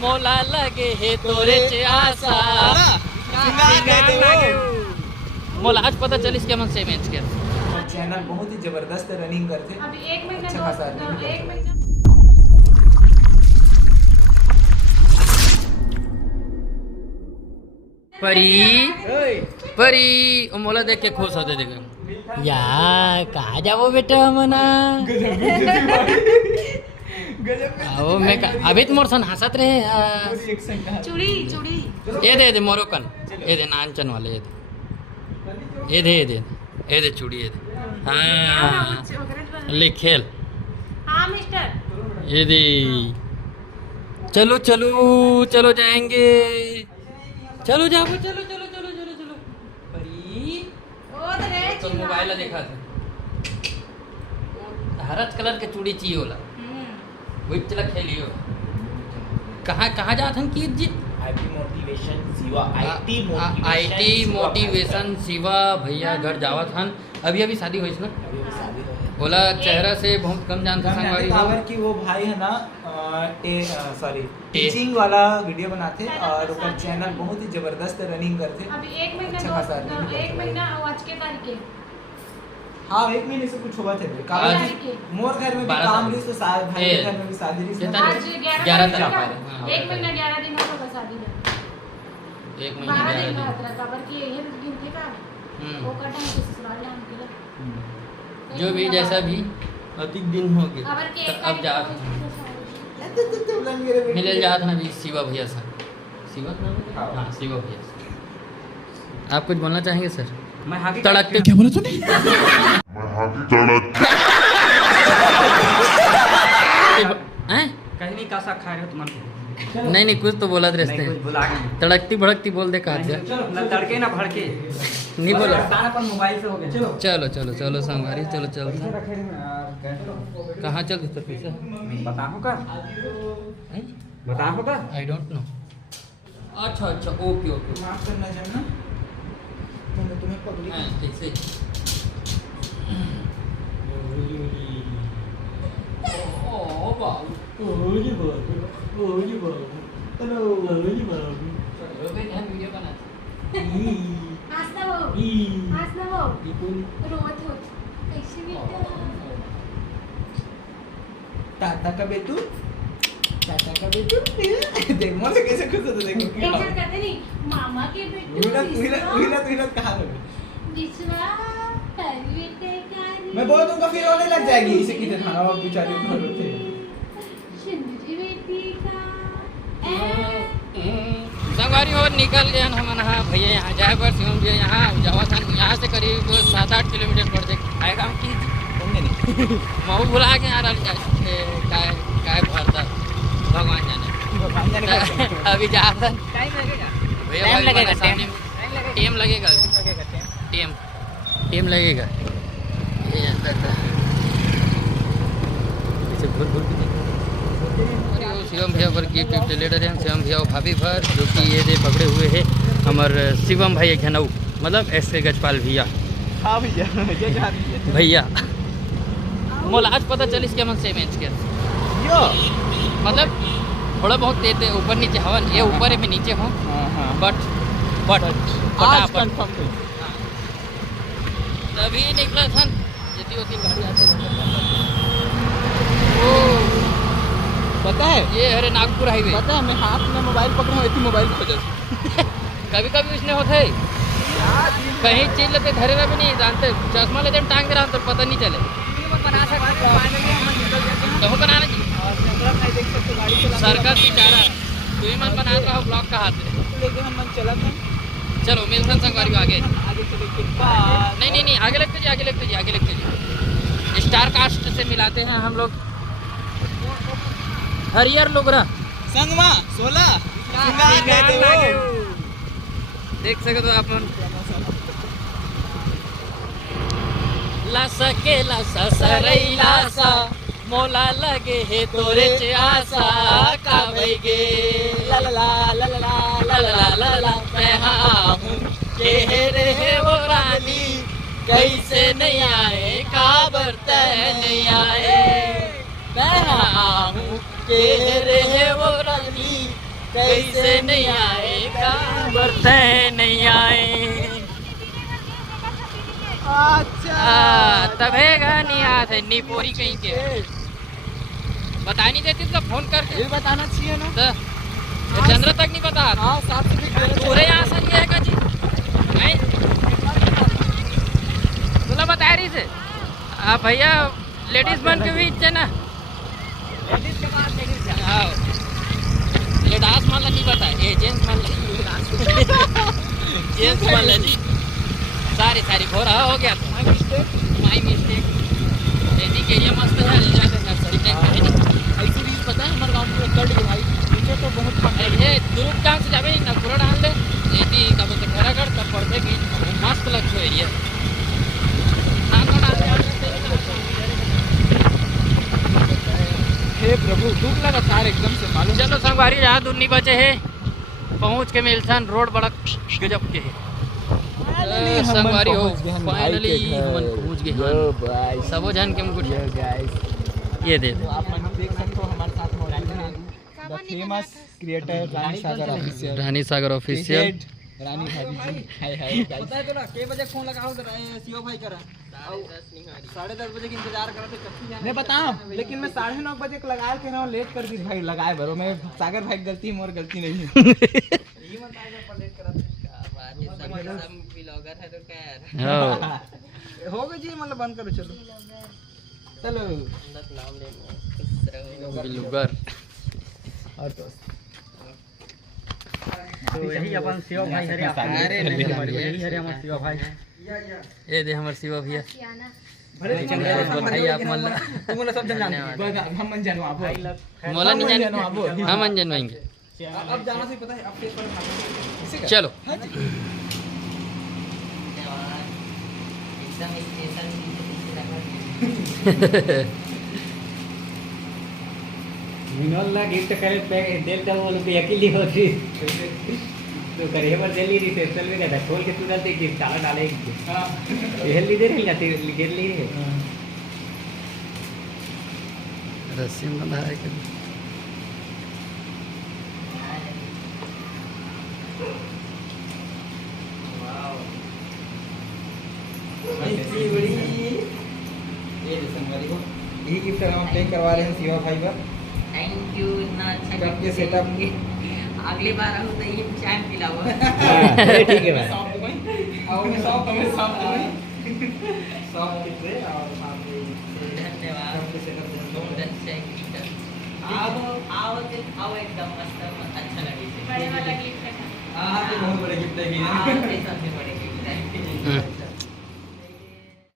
मोला लगे हे तोरे चे आशा मोला आज पता चलिस के मन से मैच के चैनल बहुत ही जबरदस्त रनिंग करते अभी एक महीना अच्छा खासा रनिंग एक करते। महीना परी परी ओ मोला देख के खुश होते देखो या कहाँ जाओ बेटा मना आओ मैं अभी तो मोर सन हंसत रहे यार। चूड़ी चूड़ी ये दे मोरोकन ये दे नानचन वाले ये दे चूड़ी ये दे हाँ ले खेल हाँ मिस्टर ये दे चलो चलो चलो जाएंगे चलो जाओ चलो चलो चलो चलो चलो परी ओ रे तो मोबाइल देखा था हरा कलर के चूड़ी चाहिए होला वही चला खेलियो कहाँ कहाँ जात हन कीर्त जी आईटी मोटिवेशन शिवा भैया घर जावत हन अभी अभी शादी हुई ना बोला चेहरा से बहुत कम जानता संगवारी हो कि वो भाई है ना सॉरी टीचिंग वाला वीडियो बनाते और ऊपर चैनल बहुत ही जबरदस्त रनिंग करते अभी एक महीना अच्छा खासा रनिंग करते एक महीना आज के तारीख के हाँ एक महीने से कुछ हुआ थे आज के मोर घर में भी काम रही तो शायद भाई के घर में भी शादी रही आज 11 11 तारीख का एक महीना 11 दिन होगा शादी का एक 12 महीने दिन 11 का दिन खतरा खबर की ये गिनती का वो कटा है ससुराल जान के जो भी जैसा भी अधिक दिन हो गए खबर के तो अब जा मिले जात ना भी शिवा भैया से शिवा हाँ शिवा भैया से आप कुछ बोलना चाहेंगे सर मैं हाकी तड़कते क्या बोला तूने हैं कहीं नहीं कासा खा रहे हो तुम्हारे नहीं कुछ तो बोला रस्ते बुला के तड़कती भड़कती बोल दे कहा दिया चलो ना तड़के ना भड़के नहीं बोला पर मोबाइल से हो गया चलो चलो चलो चलो संगवारी चलो चलते कहाँ चल तो पैसा बताओ का बताओ का आई डोंट नो अच्छा अच्छा ओके ओके माफ करना जानना तुम्हें पब्लिक हाँ ठीक से ओ बाबू वीडियो बना हंसना वो रोज हो ऐसे भी टाटा का बेटू देख मोर से कैसे खुश होता देखो एक जन कहते नहीं मामा के बेटे कहाँ लगे विश्वा बेटे का मैं बोल दूंगा फिर रोने लग जाएगी इसे कितने थाना और बेचारी घर होते सुंदरी बेटी का संगवारी और निकल गए हम भैया यहाँ जाए पर शिवम जी यहाँ जावा था यहाँ से करीब 7-8 किलोमीटर पड़ जाए आएगा हम की होंगे नहीं महू भुला के आ रहा काय भरता भगवान जाने अभी जा रहा टाइम लगेगा टाइम लगेगा टाइम लगेगा ये ऐसे भूल भूल शिवम भैया पर गिफ्ट लेटर हैं शिवम भैया भाभी भर जो कि ये दे पकड़े हुए हैं हमारे शिवम भाई घनऊ मतलब ऐसे गजपाल भैया हाँ भैया मोला आज पता चलिस के मन से मैच के यो मतलब थोड़ा बहुत देते ऊपर नीचे हवन ये ऊपर में नीचे हो बट आज कंफर्म तभी निकला था यदि होती गाड़ी आती ओ पता है ये अरे नागपुर हाईवे पता है मैं हाथ में मोबाइल पकड़ा हूँ इतनी मोबाइल खोजा कभी कभी उसने होते कहीं चीज लेते घरे में भी नहीं जानते चश्मा लेते टांग रहा तो पता नहीं चले तो बनाना चाहिए सर्कस की चारा तू ही मन बना रहा हो ब्लॉग का हाथ लेके हम मन चला था चलो मिलते हैं संगवारी को आगे आगे चले के बाद नहीं आगे लगते जी स्टार कास्ट से मिलाते हैं हम लोग हरियर लोगरा संगमा 16 देख सके तो आप लासा के लासा सरई लासा मोला लगे हे तोरे चे आशा का भईगे ला ला ला ला ला ला ला ला मैं हूँ के रे वो रानी कैसे नहीं आए काबर तय नहीं आए मैं हूँ के रे वो रानी कैसे नहीं आएगा बरसे नहीं आए तबेगा नहीं आते नी पोरी कहीं के बता नहीं देती तो फोन करके ये बताना चाहिए ना। तो चंद्र तक नहीं बता हाँ, साफ सुथरी पूरे यहाँ से नहीं है जी नहीं तुला बता रही से आप भैया लेडीज बन के बीच है ना हाँ ये डांस माला नहीं पता ये जेंट्स माला जेंट्स माला जी सारी घोरा हो गया माई मिस्टेक यदि के ये मस्त है जाते नर्सरी टाइप है नहीं ऐसी रील पता है हमारे गांव में कट गई भाई मुझे तो बहुत ये दुरुप गांव से जावे ना पूरा डाल दे यदि का बोलते खरा कर तब पड़ते कि मस्त लग सो एरिया नाम डाल दे हे प्रभु दुख लगा सार एकदम से मालूम। चलो संगवारी जहाँ दूर नहीं बचे है पहुँच के मिलसन रोड बड़ा गजब के है संगवारी हो फाइनली हम पहुँच गए हैं सबो जन के मुकुट ये दे दे आप मन देख सकते हो हमारे साथ मौजूद है the famous creator Rani Sagar official Rani भाभी जी हाय हाय पता है तो ना के बजे फोन लगाओ सीओ भाई करा 10:30 बजे की इंतजार करा तो कभी नहीं बताओ लेकिन मैं 9:30 बजे को लगाए के ना लेट कर दी भाई लगाए भरो मैं सागर भाई गलती मोर गलती नहीं है ये मत आएगा पर लेट करा सब ब्लॉगर है तो क्या यार हो गए जी मतलब बंद करो चलो चलो नाम ले बिलुगर और तो यही अपन शिव भाई हरे अरे यही हरे हमारे शिव भाई ये दे हमारे शिवा भैया भले भाई आप मल्ला तुम सब जन जानते हम मन जानवा आप मोला नहीं जानो हम जानवाएंगे अब जाना से पता है अब पेपर चलो एकदम स्टेशन विनोद ना गिफ्ट करे पे देल तो वो लोग अकेली होती तो करे पर जल्दी रिसेप्शन में गया खोल के तू डालते गिफ्ट डाले हां ये ली दे रही जाती गिर ली रे रस्सी में बंधा है कि इतनी बड़ी ये दिसंबर को यही गिफ्ट हम पे करवा रहे हैं शिवा भाई पर थैंक यू इतना अच्छा आपके सेटअप अगली बार आऊँ तो ये चाय पिलाओ ठीक है भाई और मैं सब कितने और आपके धन्यवाद आपके सेटअप बहुत अच्छा है गिफ्ट आओ एकदम मस्त अच्छा लगे बड़े वाला गिफ्ट है हाँ तो बहुत बड़े गिफ्ट है सबसे बड़े गिफ्ट है